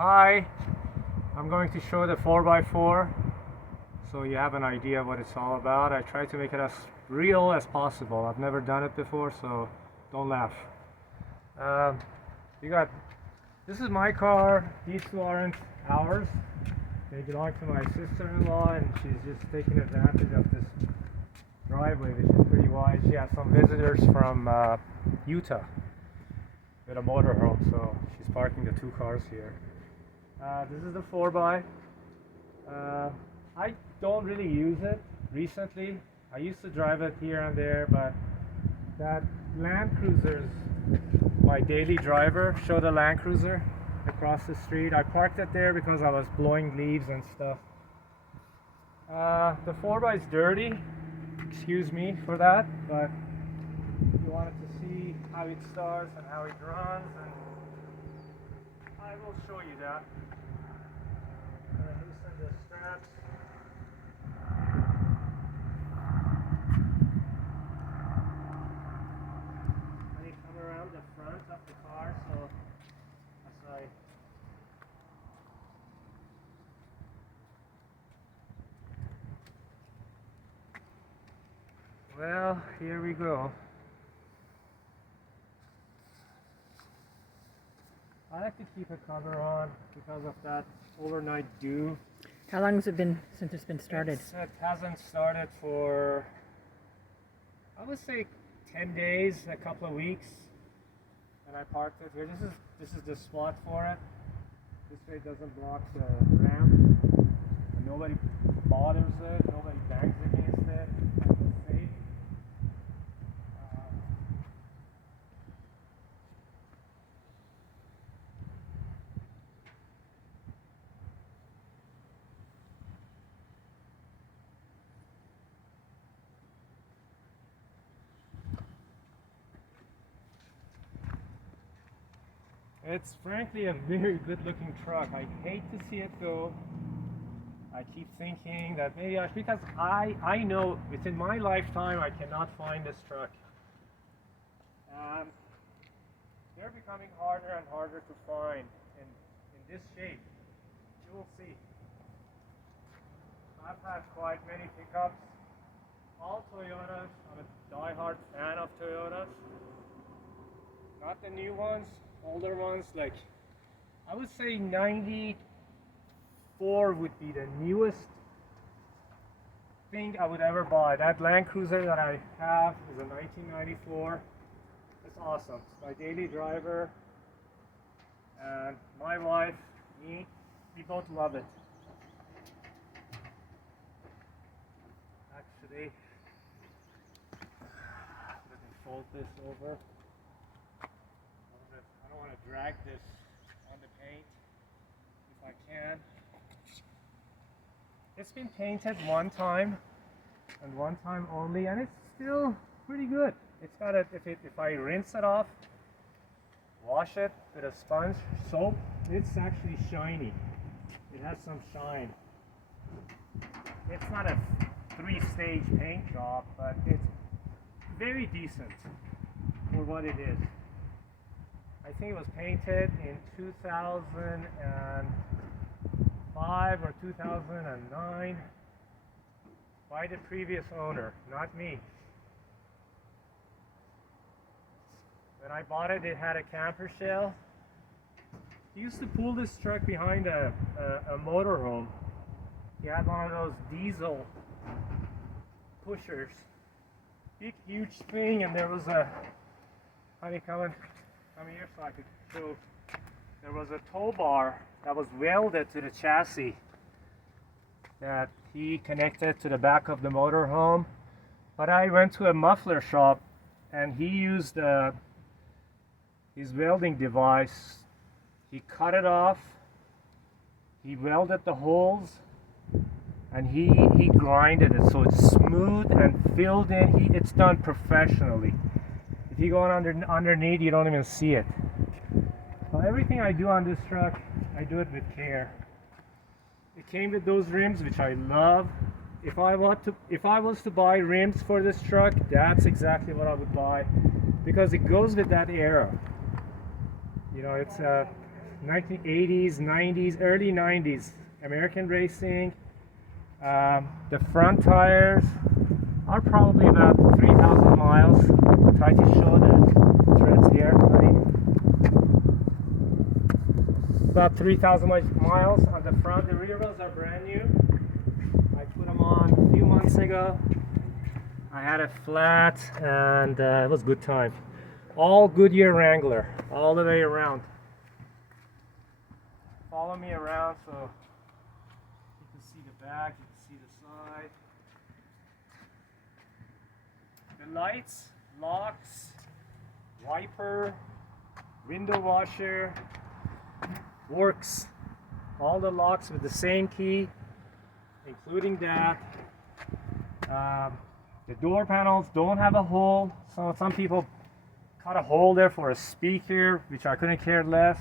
Hi, I'm going to show the 4x4 so you have an idea what it's all about. I try to make it as real as possible. I've never done it before, so don't laugh. Um, this is my car. These two aren't ours. They belong to my sister-in-law, and she's just taking advantage of this driveway, which is pretty wide. She has some visitors from Utah with a motorhome, so she's parking the two cars here. This is the 4x. I don't really use it recently. I used to drive it here and there, but that Land Cruiser's my daily driver. Show the Land Cruiser across the street. I parked it there because I was blowing leaves and stuff. The 4x is dirty. Excuse me for that, but if you wanted to see how it starts and how it runs, and I will show you that. Loosen the straps. And you come around the front of the car, so as I well, here we go. I like to keep a cover on because of that overnight dew. How long has it been since it's been started? It hasn't started for, I would say, 10 days, a couple of weeks. And I parked it here. This is the spot for it. This way it doesn't block the ramp. And nobody bothers it. Nobody bangs against it. It's safe. It's frankly a very good looking truck. I hate to see it go. I keep thinking that maybe because I know within my lifetime I cannot find this truck. They're becoming harder and harder to find in this shape. You will see. I've had quite many pickups, all Toyotas. I'm a die-hard fan of Toyotas. Not the new ones. Older ones, like I would say 94 would be the newest thing I would ever buy. That Land Cruiser that I have is a 1994. It's awesome. It's my daily driver, and my wife, me, we both love it. Actually, let me fold this over. I don't want to drag this on the paint if I can. It's been painted one time and one time only, and it's still pretty good. It's got a, if I rinse it off, wash it with a sponge, soap, it's actually shiny. It has some shine. It's not a 3-stage paint job, but it's very decent for what it is. I think it was painted in 2005 or 2009 by the previous owner, not me. When I bought it, it had a camper shell. He used to pull this truck behind a motorhome. He had one of those diesel pushers. Big, huge thing, and there was a, honey, come here so I could show. There was a tow bar that was welded to the chassis that he connected to the back of the motorhome. But I went to a muffler shop and he used his welding device. He cut it off, he welded the holes, and he grinded it so it's smooth and filled in. It's done professionally. If you go underneath, you don't even see it. So everything I do on this truck, I do it with care. It came with those rims, which I love. If I was to buy rims for this truck, that's exactly what I would buy, because it goes with that era. You know, it's 1980s, 90s, early 90s. American racing. The front tires are probably about 3,000 miles. Try to show the threads here, buddy. About 3,000 miles on the front. The rear wheels are brand new. I put them on a few months ago. I had a flat and it was good time. All Goodyear Wrangler, all the way around. Follow me around so you can see the back, you can see the side. The lights, locks, wiper, window washer, works. All the locks with the same key, including that. The door panels don't have a hole, so some people cut a hole there for a speaker, which I couldn't care less.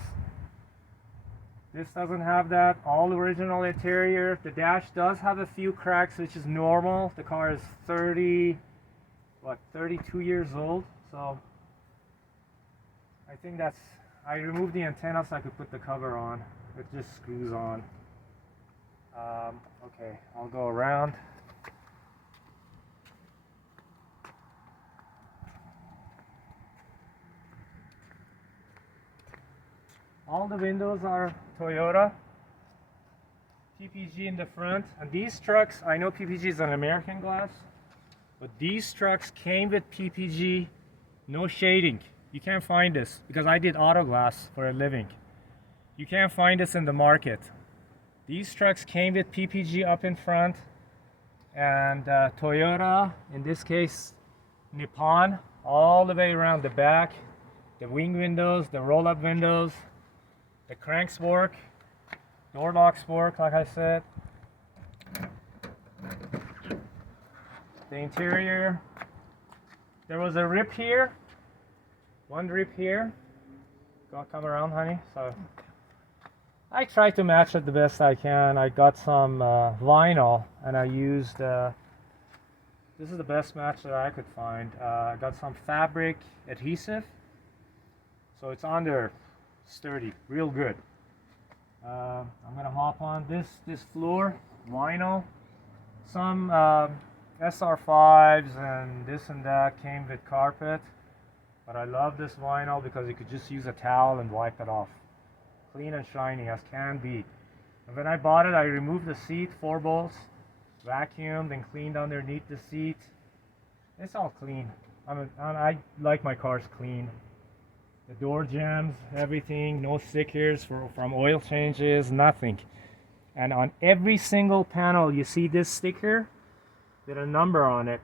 This doesn't have that. All original interior. The dash does have a few cracks, which is normal. The car is 32 years old, so I think that's. I removed the antenna so I could put the cover on. It just screws on. Okay, I'll go around. All the windows are Toyota. PPG in the front. And these trucks, I know PPG is an American glass, but these trucks came with PPG, no shading. You can't find this because I did auto glass for a living. You can't find this in the market. These trucks came with PPG up in front and Toyota, in this case Nippon, all the way around the back. The wing windows, the roll-up windows, the cranks work, door locks work, like I said. The interior, there was a rip here, one rip here. Come around, honey. So I tried to match it the best I can. I got some vinyl and I used, this is the best match that I could find. I got some fabric adhesive, so it's on there. Sturdy, real good. I'm gonna hop on this floor, vinyl. Some SR5s and this and that came with carpet, but I love this vinyl because you could just use a towel and wipe it off. Clean and shiny as can be. And when I bought it, I removed the seat, 4 bolts, vacuumed and cleaned underneath the seat. It's all clean. I like my cars clean. The door jambs, everything, no stickers from oil changes, nothing. And on every single panel you see this sticker with a number on it.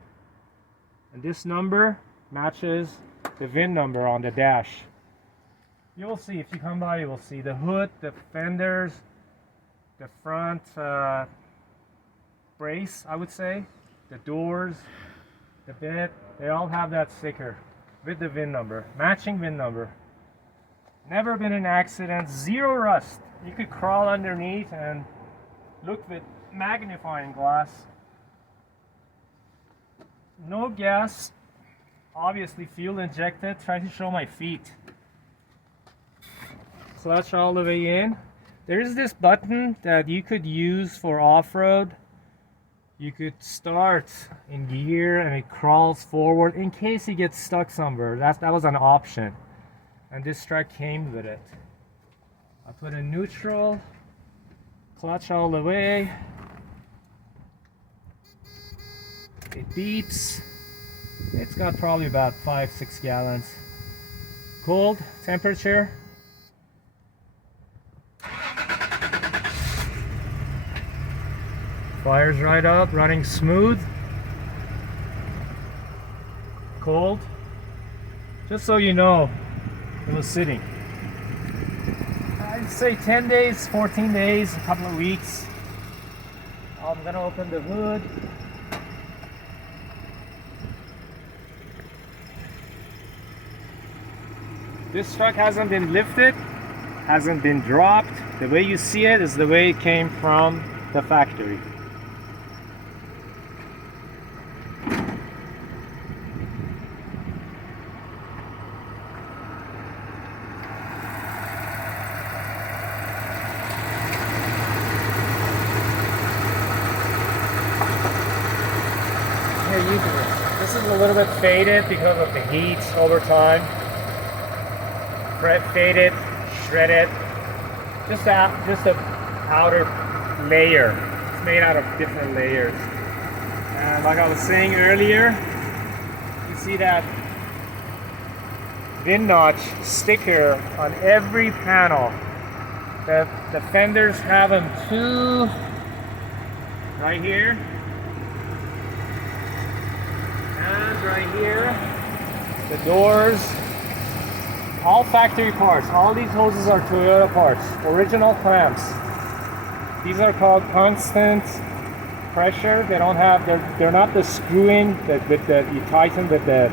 And this number matches the VIN number on the dash. You will see, if you come by, you will see the hood, the fenders, the front brace, I would say, the doors, the bed, they all have that sticker with the VIN number, matching VIN number. Never been an accident, 0 rust. You could crawl underneath and look with magnifying glass. No gas, obviously fuel injected. Try to show my feet. Clutch all the way in. There is this button that you could use for off-road. You could start in gear and it crawls forward in case you get stuck somewhere. That was an option, and this truck came with it. I put in neutral, clutch all the way. It beeps. It's got probably about 5-6 gallons. Cold temperature. Fires right up, running smooth. Cold. Just so you know, it was sitting. I'd say 10 days, 14 days, a couple of weeks. I'm gonna open the hood. This truck hasn't been lifted, hasn't been dropped. The way you see it is the way it came from the factory. This is a little bit faded because of the heat over time. Faded, shredded. Just a outer layer. It's made out of different layers. And like I was saying earlier, you see that VIN notch sticker on every panel. The fenders have them too, right here and right here. The doors, all factory parts. All these hoses are Toyota parts, original clamps. These are called constant pressure. They don't have, they're not the screw-in that you tighten with the,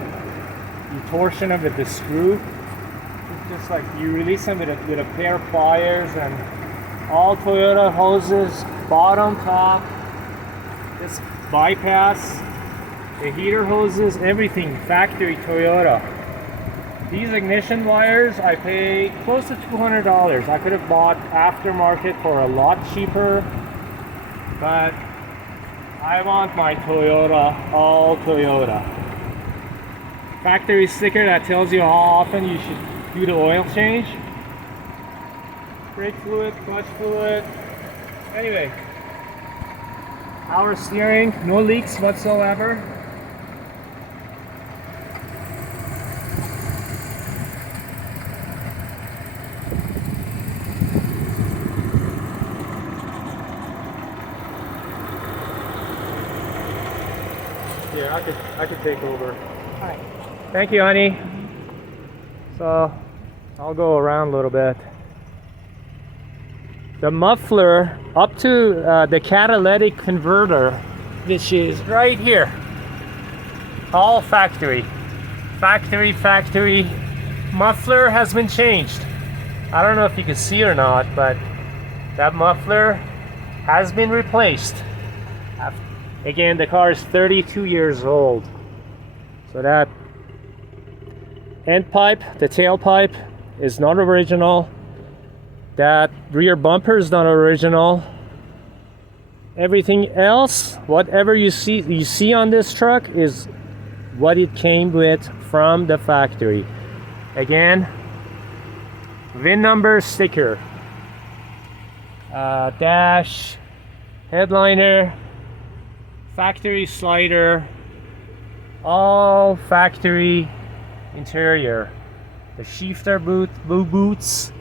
you torsion them with the screw. It's just like you release them with a pair of pliers. And all Toyota hoses, bottom, top, this bypass, the heater hoses, everything factory Toyota. These ignition wires, I pay close to $200. I could have bought aftermarket for a lot cheaper, but I want my Toyota, all Toyota. Factory sticker that tells you how often you should do the oil change. Brake fluid, clutch fluid. Anyway, power steering, no leaks whatsoever. Yeah, I could take over. All right. Thank you, honey. So I'll go around a little bit. The muffler up to the catalytic converter, which is right here. All factory. Factory. Muffler has been changed. I don't know if you can see or not, but that muffler has been replaced. Again, the car is 32 years old. So that end pipe, the tailpipe, is not original. That rear bumper is not original. Everything else, whatever you see on this truck is what it came with from the factory. Again, VIN number sticker, dash, headliner, factory slider, all factory interior. The shifter boots,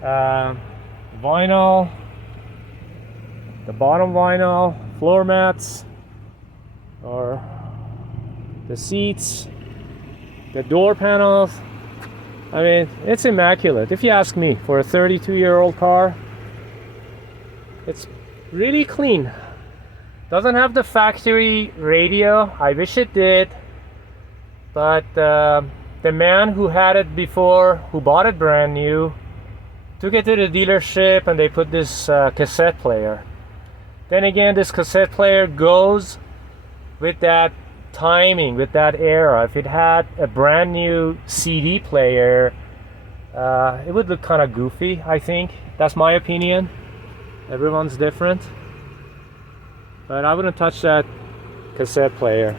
vinyl, the bottom vinyl, floor mats, or the seats, the door panels. I mean, it's immaculate. If you ask me, for a 32-year-old car, it's really clean. Doesn't have the factory radio. I wish it did. But the man who had it before, who bought it brand new, took it to the dealership and they put this cassette player. Then again, this cassette player goes with that timing, with that era. If it had a brand new CD player, it would look kind of goofy, I think. That's my opinion. Everyone's different. But I wouldn't touch that cassette player.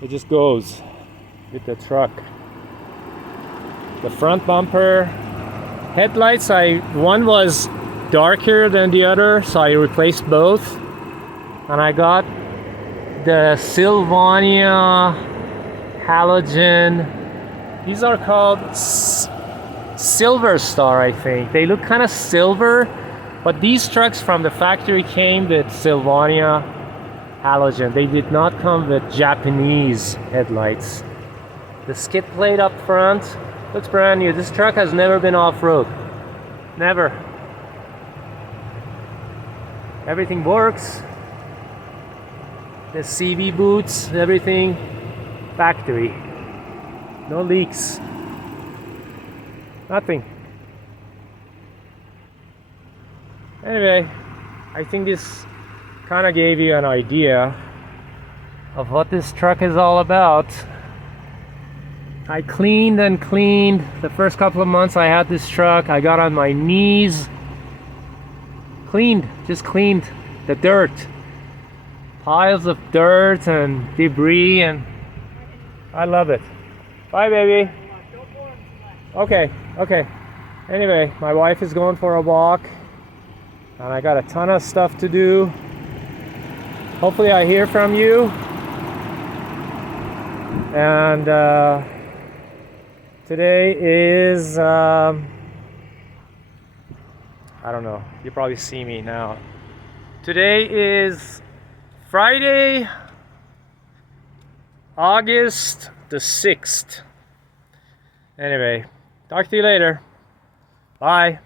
It just goes with the truck. The front bumper, headlights, one was darker than the other, so I replaced both. And I got the Sylvania halogen. These are called Silver Star, I think. They look kind of silver, but these trucks from the factory came with Sylvania halogen. They did not come with Japanese headlights. The skid plate up front looks brand new. This truck has never been off-road. Never. Everything works. The CV boots, everything factory. No leaks. Nothing. Anyway, I think this kind of gave you an idea of what this truck is all about. I cleaned and cleaned. The first couple of months I had this truck, I got on my knees, just cleaned the dirt, piles of dirt and debris, and I love it. Bye, baby. Okay, okay. Anyway, my wife is going for a walk, and I got a ton of stuff to do. Hopefully I hear from you. And today is, I don't know, you probably see me now. Today is Friday, August the 6th. Anyway, talk to you later. Bye.